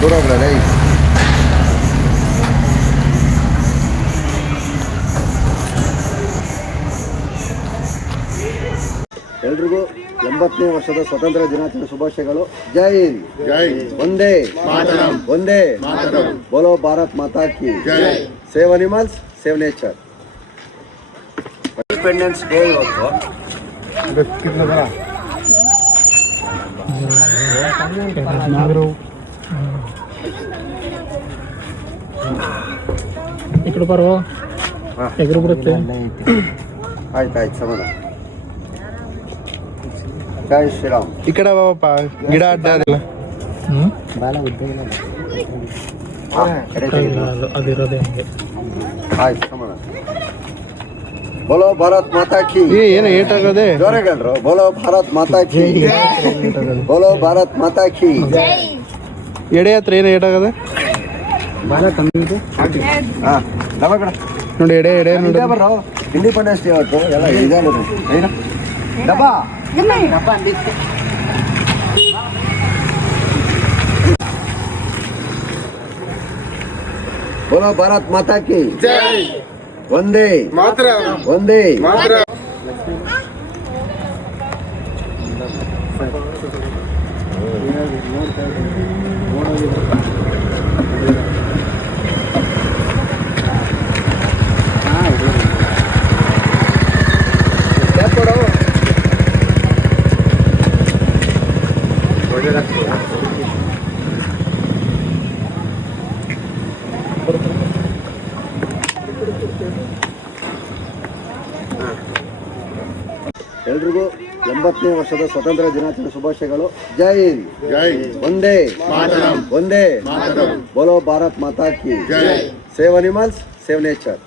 ದೂರ ಹೋಗ್ಲೇ. ಎಲ್ರಿಗೂ 80ನೇ ವರ್ಷದ ಸ್ವಾತಂತ್ರ್ಯ ದಿನಾಚರಣೆ ಶುಭಾಶಯಗಳು. ಜೈ ಹಿಂದ್, ಜೈ ಒಂದೇ ಮಾತರಂ, ಒಂದೇ ಮಾತರಂ. ಬೋಲೋ ಭಾರತ್ ಮಾತಾ ಕಿ ಜೈ. Save animals, save nature. Independence day ಇವತ್ತು. ಈ ಕಡೆ ಬರೋ ಎಗರು ಬರುತ್ತೆ. ಆಯ್ತಾಯ್ತು, ಸಮಾಧಾನ. ಜೈ ಶ್ರೀರಾಮ್. ಈ ಕಡೆ ಬಾಬಪ್ಪ, ಗಿಡ ಅಡ್ಡ ಅದೆಲ್ಲ. ಅದಿರೋದೇ ಹಂಗೆ. ಆಯ್ತು, ಸಮಾಧಾನ. ಬೋಲೋ ಭಾರತ್ ಮಾತಾ ಕಿ. ಏನು ಏಟಾಗದೆ ಜೋರಾಗಲ್ರು. ಬೋಲೋ ಭಾರತ್ ಮಾತಾ ಕಿ, ಬೋಲೋ ಭಾರತ್ ಮಾತಾ ಕಿ. ಎಡೆ ಹತ್ರ ಏನು ಏಟಾಗದೆ ನೋಡಿ. ಎಡೆ ಎಡೆ ನೋಡಿ. ಬರ್ರೋ, ಇಂಡಿಪೆಂಡೆನ್ಸ್ ಡೇ ಇವತ್ತು. ಎಲ್ಲ ಇದೆ ನೋಡಿ. ಏನು ಡಬ್ಬಾ ಬೋಲೋ ಭಾರತ್ ಮಾತಾ ಕಿ ಜೈ ಒಂದೇ ಮಾತರಂ, ಒಂದೇ ಮಾತರಂ. ಎಲ್ರಿಗೂ 80ನೇ ವರ್ಷದ ಸ್ವಾತಂತ್ರ್ಯ ದಿನಾಚರಣೆ ಶುಭಾಶಯಗಳು. ಜೈ ಹಿಂದ್, ಜೈ ಒಂದೇ ಮಾತರಂ, ಒಂದೇ ಮಾತರಂ. ಬೋಲೋ ಭಾರತ್ ಮಾತಾ ಕಿ ಜೈ. Save animals, save nature.